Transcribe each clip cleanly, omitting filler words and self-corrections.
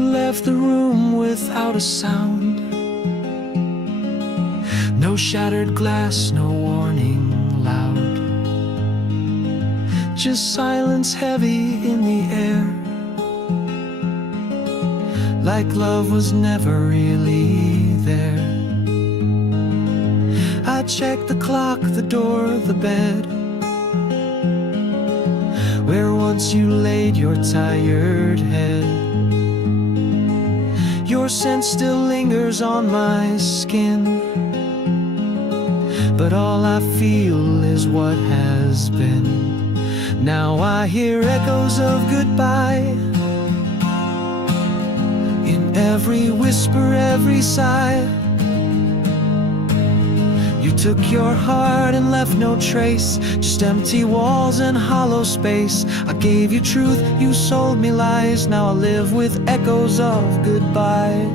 You left the room without a sound. No shattered glass, no warning loud. Just silence heavy in the air, like love was never really there. I checked the clock, the door, the bed, where once you laid your tired head. Your scent still lingers on my skin, but all I feel is what has been. Now I hear echoes of goodbye in every whisper, every sigh. You took your heart and left no trace, just empty walls and hollow space. I gave you truth, you sold me lies. Now I live with echoes of goodbye.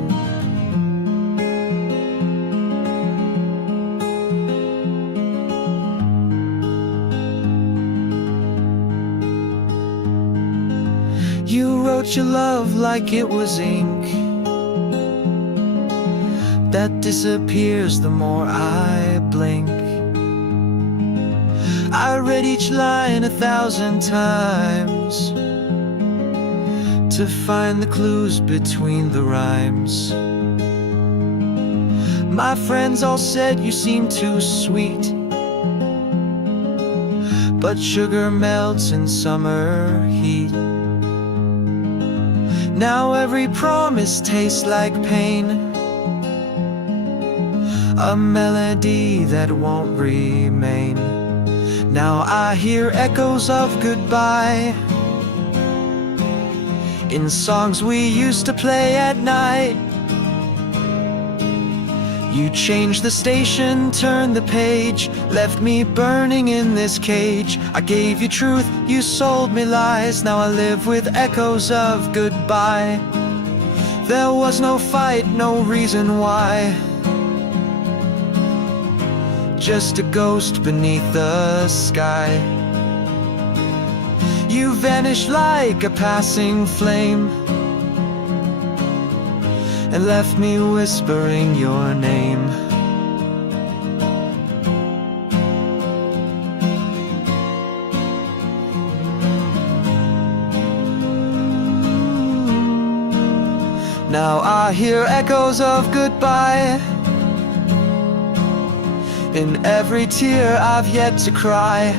You wrote your love like it was ink that disappears the more I blink. I read each line 1,000 times to find the clues between the rhymes. My friends all said you seemed too sweet, but sugar melts in summer heat. Now every promise tastes like pain, a melody that won't remain. Now I hear echoes of goodbye in songs we used to play at night. You changed the station, turned the page, left me burning in this cage. I gave you truth, you sold me lies. Now I live with echoes of goodbye. There was no fight, no reason why, just a ghost beneath the sky. You vanished like a passing flame and left me whispering your name. Now I hear echoes of goodbye in every tear I've yet to cry.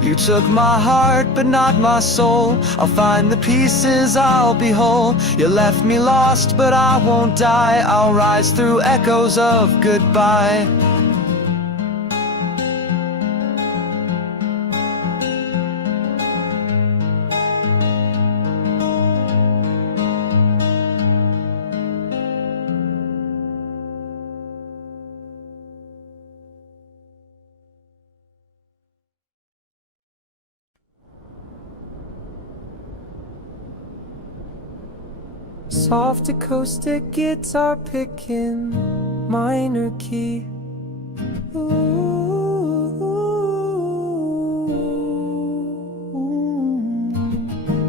You took my heart but not my soul. I'll find the pieces, I'll be whole. You left me lost but I won't die. I'll rise through echoes of goodbye. Soft acoustic guitar picking minor key.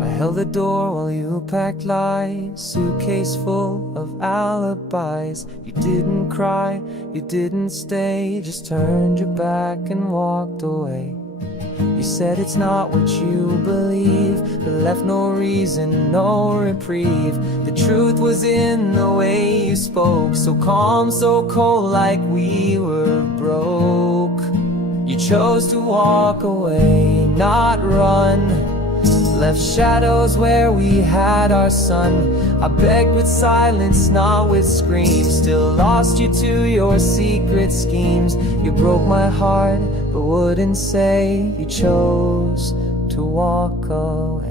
I held the door while you packed lies, suitcase full of alibis. You didn't cry, you didn't stay, just turned your back and walked away. You said it's not what you believe, but left no reason, no reprieve. The truth was in the way you spoke, so calm, so cold, like we were broke. You chose to walk away, not run, left shadows where we had our sun. I begged with silence, not with screams, still lost you to your secret schemes. You broke my heart, but wouldn't say. You chose to walk away.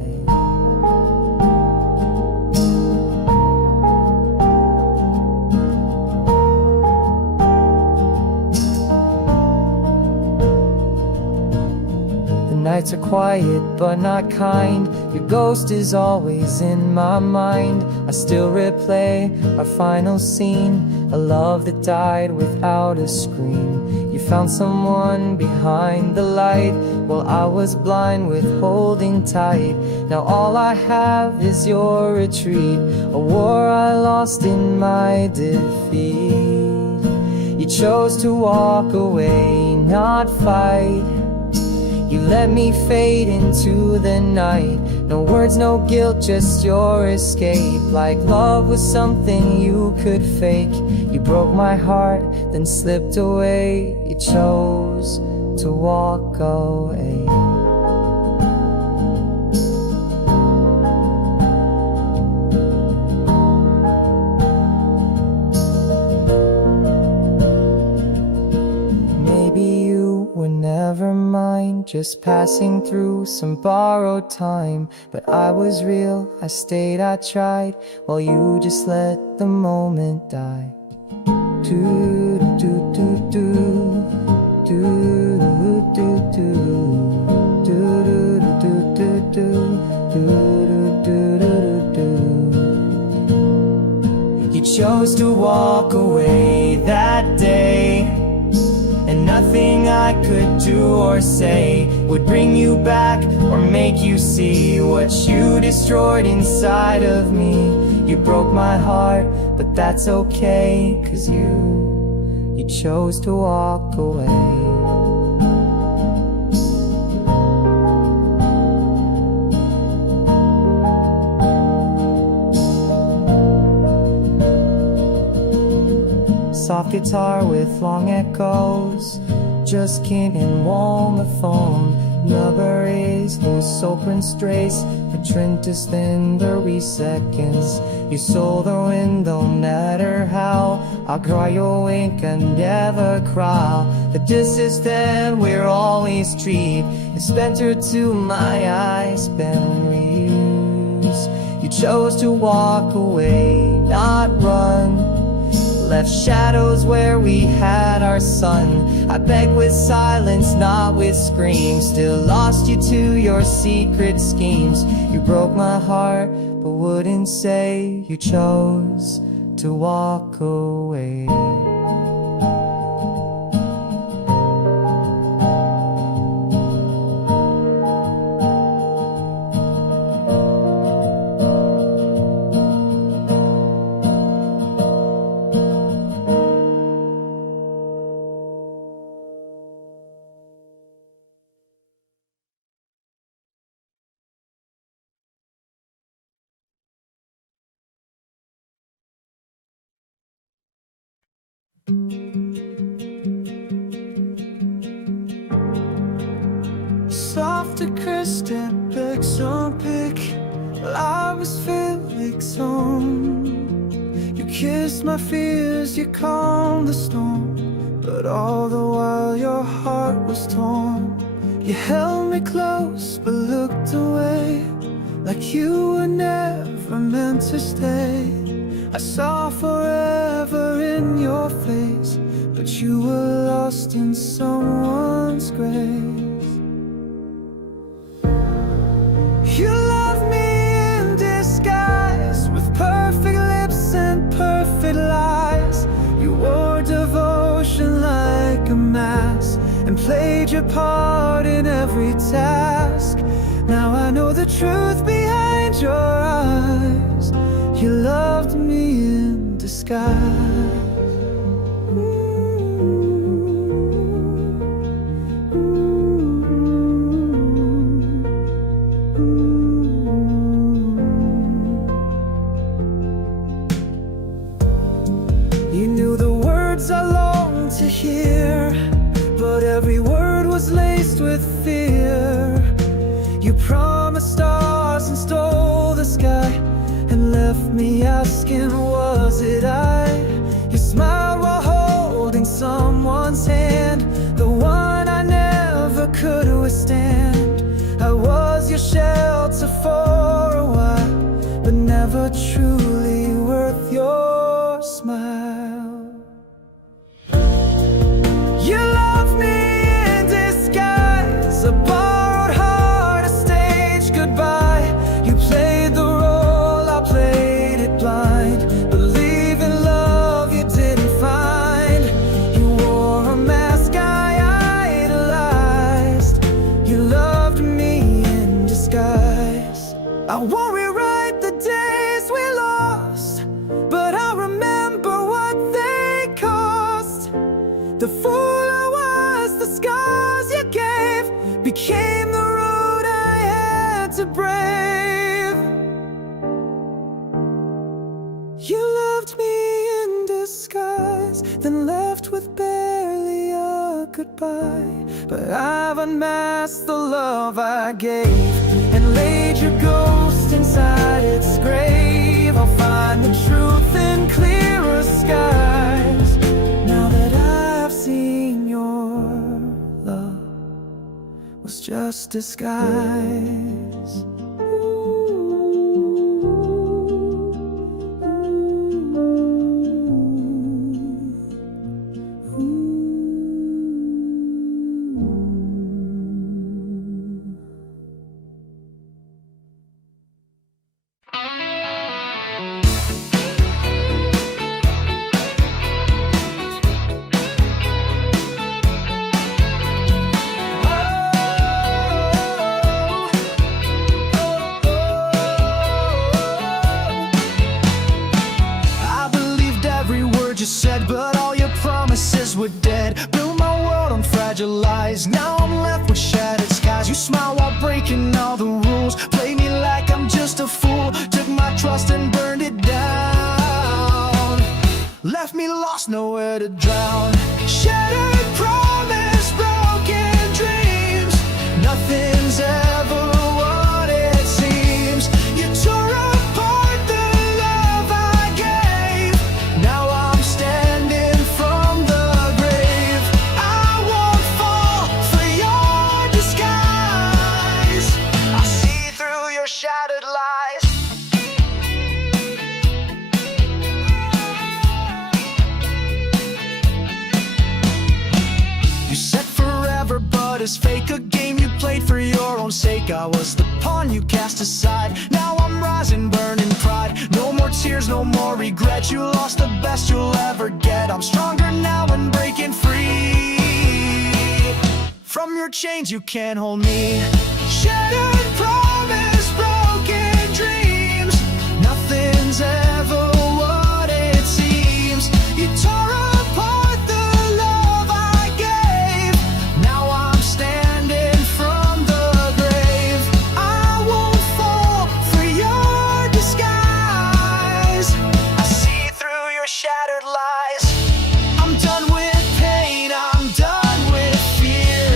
Nights are quiet but not kind. Your ghost is always in my mind. I still replay our final scene, a love that died without a scream. You found someone behind the light, while I was blind with holding tight. Now all I have is your retreat, a war I lost in my defeat. You chose to walk away, not fight. You let me fade into the night. No words, no guilt, just your escape. Like love was something you could fake. You broke my heart, then slipped away. You chose to walk away. Never mind, just passing through some borrowed time. But I was real, I stayed, I tried, while you just let the moment die. Do do do do do do do do do do do. You chose to walk away that day, and nothing I could do or say would bring you back or make you see what you destroyed inside of me. You broke my heart, but that's okay, 'cause you chose to walk away. Soft guitar with long echoes, just can't warm the phone. Number is no sopran strays, betrintus in the seconds. You sold the wind, no matter how. I'll cry your wink and never cry. The distance then we're always treat. It's better to my eyes, been reused. You chose to walk away, not run. Left shadows where we had our sun. I begged with silence, not with screams. Still lost you to your secret schemes. You broke my heart, but wouldn't say. You chose to walk away. Soft acoustic, picks on pick. I was Felix on. You kissed my fears, you calmed the storm, but all the while your heart was torn. You held me close but looked away, like you were never meant to stay. I saw forever in your face, but you were lost in someone's grave. You loved me in disguise, with perfect lips and perfect lies. You wore devotion like a mask, and played your part in every task. Now I know the truth behind your eyes. You loved me in disguise. You knew the words I longed to hear, but every word was laced with fear. You promised stars and stole the sky, and left me asking, was it I? You smiled while holding someone's hand, the one I never could withstand. I was your shelter for a while, but never truly worth your smile. You love me in disguise, a borrowed heart, a stage goodbye. You played the role, I played it blind. Believe in love you didn't find. You wore a mask I brave. You loved me in disguise, then left with barely a goodbye. But I've unmasked the love I gave and laid your ghost inside its grave. I'll find the truth in clearer skies, now that I've seen your love was just disguise. Said, but all your promises were dead. Built my world on fragile lies. Now I'm left with shattered skies. You smile while breaking all the rules. Play me like I'm just a fool. Took my trust and burned it down. Left me lost, nowhere to drown. Shattered promise, broken dreams. Nothing's ever what it seems. You tore apart the love I gave. Now I'm standing from the grave. I won't fall for your disguise. I see through your shattered lies. You said forever, but it's fake. A game you played for your own sake. I was the pawn you cast aside. Now I'm rising, burning pride. No more tears, no more regret. You lost the best you'll ever get. I'm stronger now and breaking free. From your chains you can't hold me. Shattered promise, broken dreams. Nothing's ever what it seems. You tore apart the love I gave. Now I'm standing from the grave. I won't fall for your disguise. I see through your shattered lies. I'm done with pain, I'm done with fear.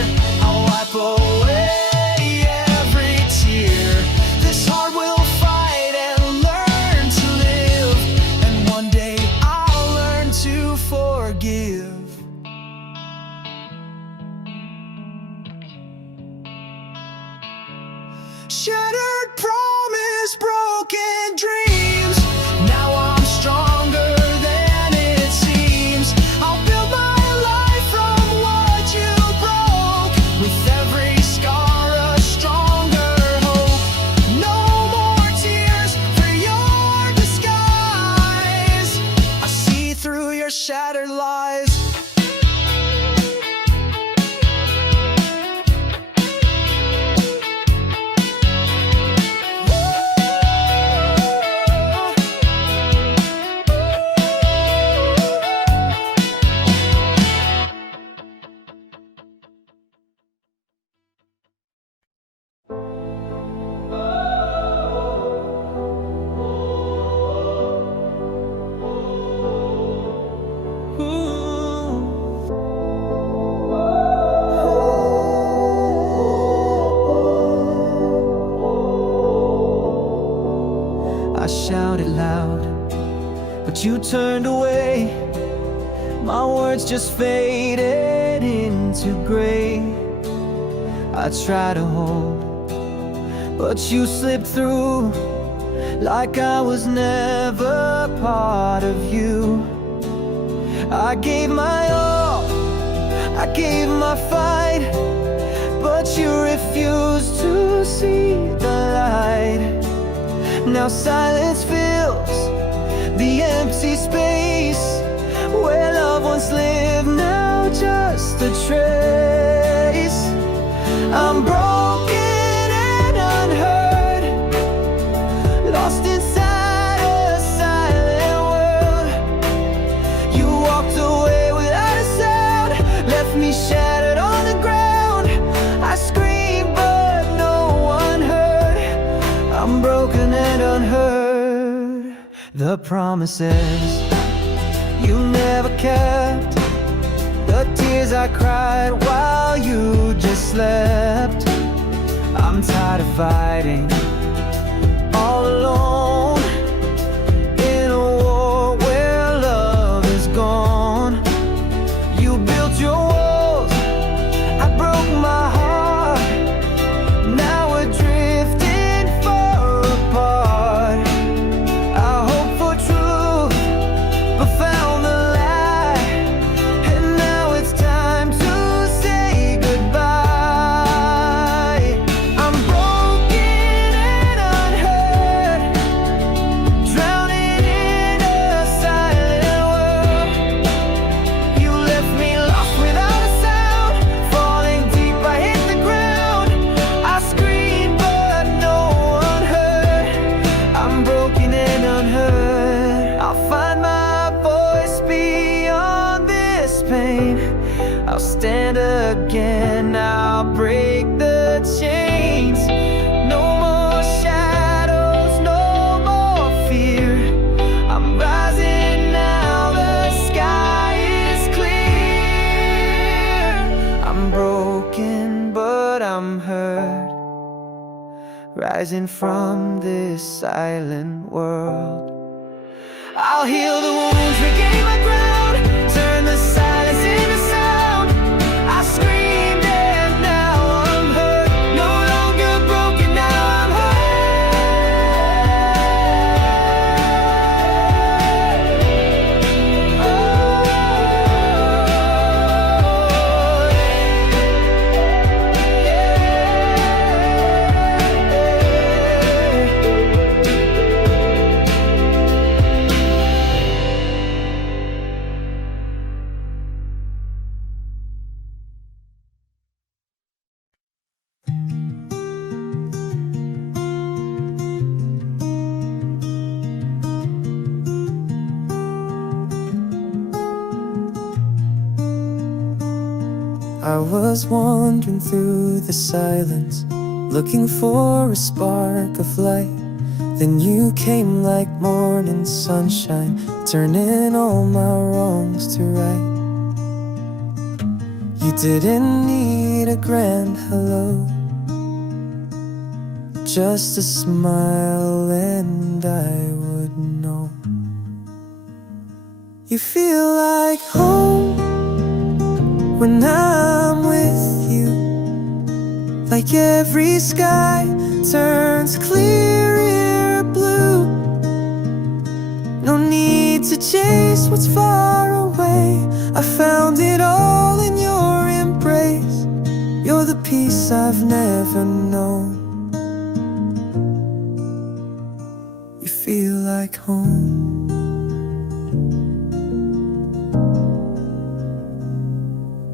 I'll wipe away every tear. This heart will fight and learn to live. And one day I'll learn to forgive. Shattered promise, broken dreams. Now I'm stronger than it seems. I'll build my life from what you broke. With every scar a stronger hope. No more tears for your disguise. I see through your shattered lies. I shouted loud, but you turned away. My words just faded into gray. I tried to hold, but you slipped through like I was never part of you. I gave my all, I gave my fight, but you refused to see the light. Now silence fills the empty space where loved ones live, now just a trace. I'm broken and unheard, lost inside a silent world. You walked away without a sound, left me shattered on the ground. I screamed but no one heard. the promises you never kept, the tears I cried while you just slept. I'm tired of fighting all alone in a war where love is gone. You built your walls, I broke my heart. Now we're drifting far apart. I hoped for truth, but found the lie, and now it's time to say goodbye. I'm broken and unheard, drowning in a silent world. You left me lost without a sound, falling deep, I hit the ground. I screamed but no one heard. I'm broken and unheard. I'll find my voice beyond this pain. I'll stand again, I'll break the chains. No more shadows, no more fear. I'm rising now, the sky is clear. I'm broken but I'm heard, rising from this silent world. I'll heal the wounds, regain my ground, turn the silence into sound. I screamed and now I'm heard, no longer broken, now I'm I was wandering through the silence, looking for a spark of light. Then you came like morning sunshine, turning all my wrongs to right. You didn't need a grand hello, just a smile and I would know. You feel like home when I'm with you, like every sky turns clearer blue. No need to chase what's far away, I found it all in your embrace. You're the peace I've never known. You feel like home.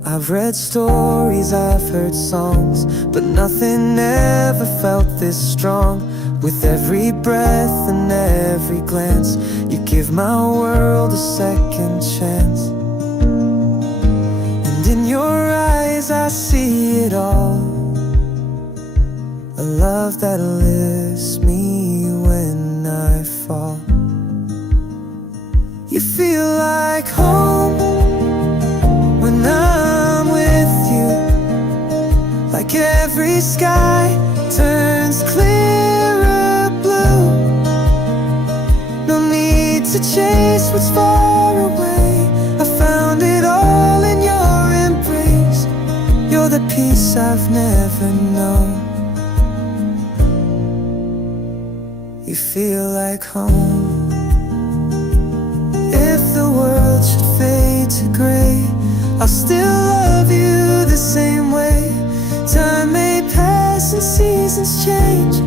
I've read stories, I've heard songs, but nothing ever felt this strong. With every breath and every glance, you give my world a second chance. And in your eyes I see it all, a love that lifts me when I fall. You feel like home when I'm with you, like every sky turns clearer blue. No need to chase what's far away, I found it all in your embrace. You're the peace I've never known. You feel like home. If the world should fade to gray, I'll still love you the same way. Time may pass and seasons change,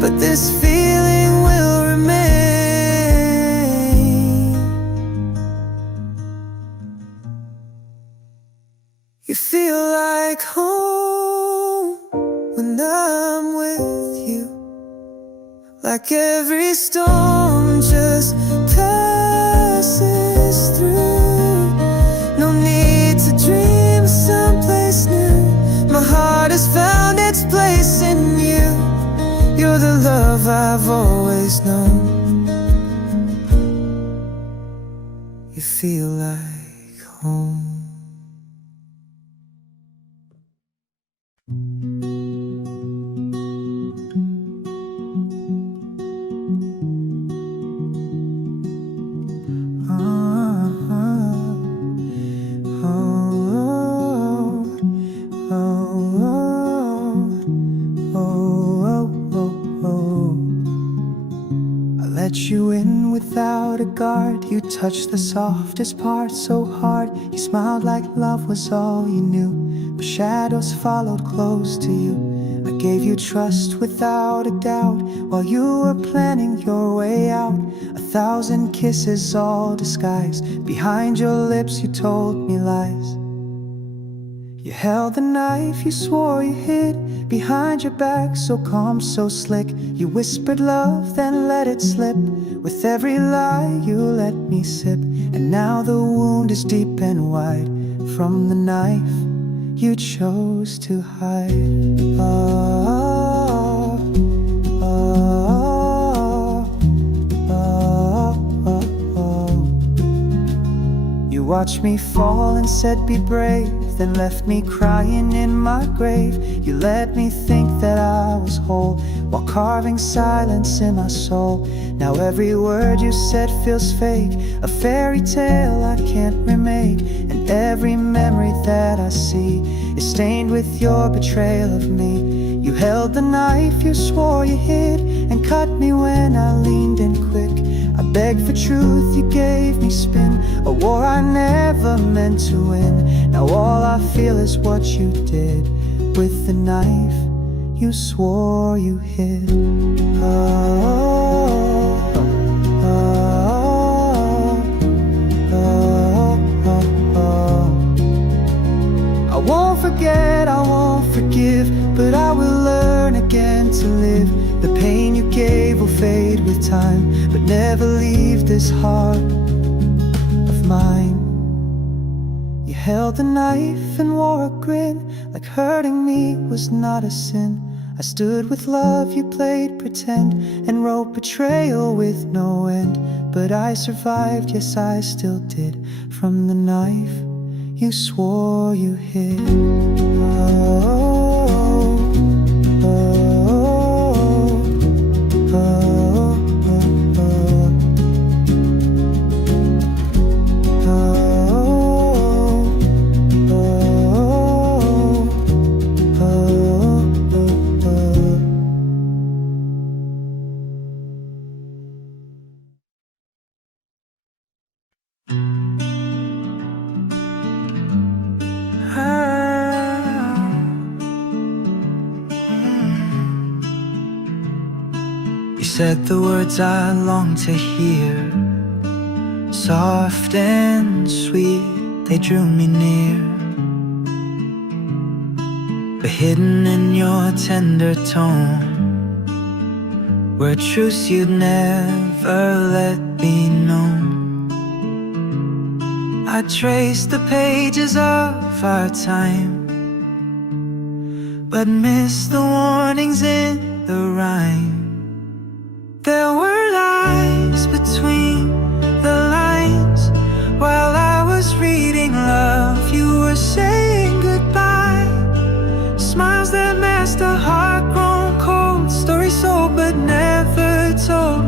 but this feeling will remain. You feel like home when I'm with you, like every storm just passes through. No need to dream of someplace new, my heart has found its place in you. You're the love I've always known. you feel like home. Let you in without a guard. You touched the softest part so hard. You smiled like love was all you knew, but shadows followed close to you. I gave you trust without a doubt, while you were planning your way out. 1,000 kisses all disguised. Behind your lips you told me lies. You held the knife you swore you hid behind your back, so calm, so slick. You whispered love, then let it slip. With every lie you let me sip. And now the wound is deep and wide from the knife you chose to hide. You watched me fall and said be brave, then left me crying in my grave. You let me think that I was whole, while carving silence in my soul. Now every word you said feels fake, a fairy tale I can't remake. And every memory that I see is stained with your betrayal of me. You held the knife you swore you hid, and cut me when I leaned in quick. I begged for truth, you gave me spin, a war I never meant to win. Now all I feel is what you did with the knife you swore you hid. I won't forget, I won't forgive, but I will learn again to live. The pain you gave will fade with time, but never leave this heart of mine. You held the knife and wore a grin, like hurting me was not a sin. I stood with love, you played pretend, and wrote betrayal with no end. But I survived, yes I still did, from the knife you swore you hid. You said the words I longed to hear, soft and sweet, they drew me near. But hidden in your tender tone were truths you'd never let be known. I traced the pages of our time, but missed the warnings in the rhyme. There were lies between the lines. While I was reading love, you were saying goodbye. Smiles that masked a heart grown cold, stories sold but never told.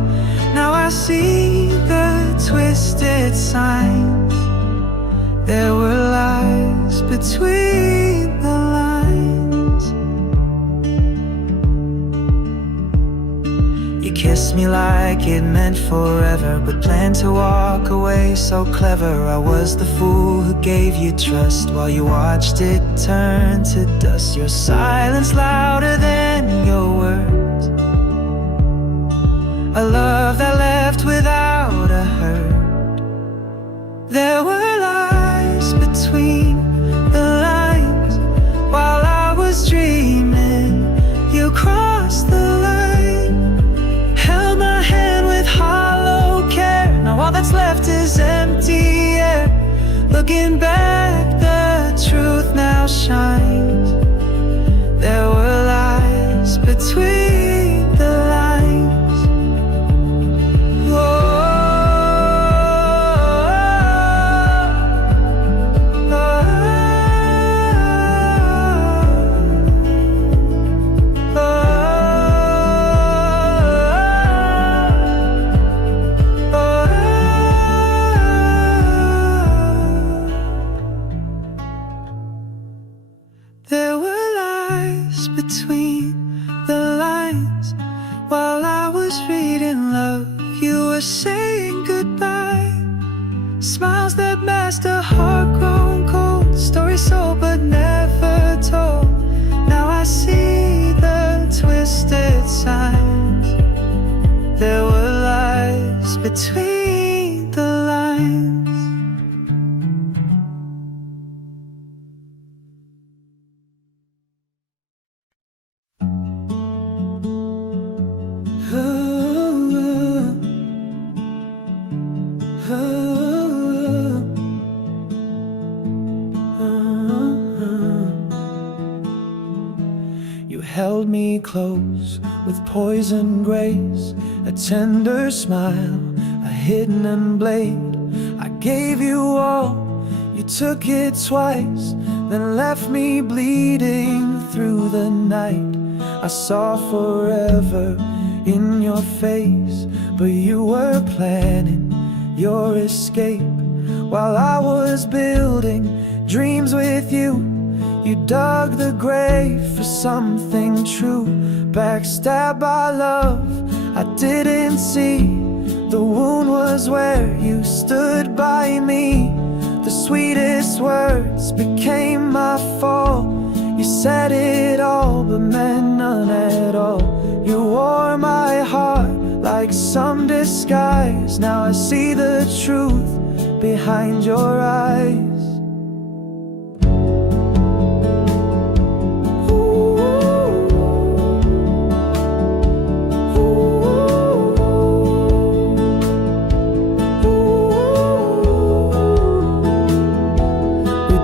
Now I see the twisted signs. There were lies between the lines. You kissed me like it meant forever, but planned to walk away so clever. I was the fool who gave you trust, while you watched it turn to dust. Your silence louder than your words, a love that left without a hurt. There were lies between the lines. While I was dreaming, you crossed the line, held my hand with hollow care. Now all that's left is empty air. Looking back, the truth now shines. There were lies between the lines. Whoa. saying goodbye. Smiles that masked a heart grown cold. Stories sold but never told. Now I see the twisted signs. There were lies between the lines. You held me close with poison grace, a tender smile, a hidden blade. I gave you all, you took it twice, then left me bleeding through the night. I saw forever in your face, but you were planning your escape. While I was building dreams with you, you dug the grave for something true. Backstabbed by love I didn't see. The wound was where you stood by me. The sweetest words became my fall. You said it all but meant none at all. You wore my heart like some disguise. Now I see the truth behind your eyes.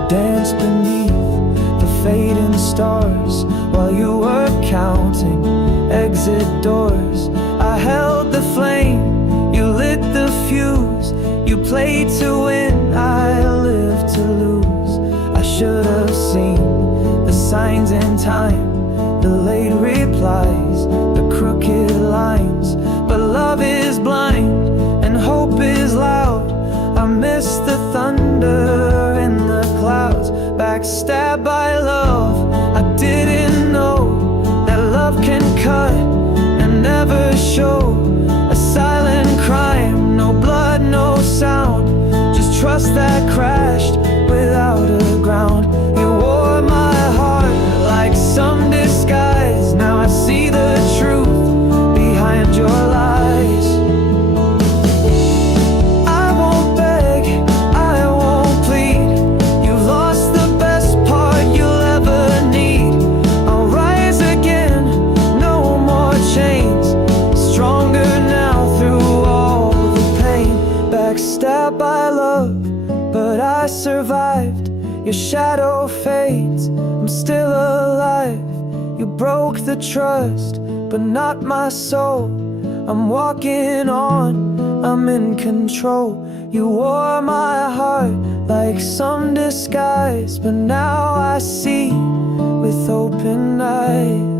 Danced beneath the fading stars while you were counting exit doors. I held the flame, you lit the fuse. You played to win, I lived to lose. I should have seen the signs in time, the late replies, the crooked lines. But love is blind and hope is loud. I miss the thunder in the clouds. Backstabbed by love, I didn't know that love can cut and never show. A silent crime, no blood, no sound, just trust that crashed without a ground. You wore my heart like some disguise. Now I see the truth behind your lies. Stabbed by love, but I survived. Your shadow fades, I'm still alive. You broke the trust, but not my soul. I'm walking on, I'm in control. You wore my heart like some disguise, but now I see with open eyes.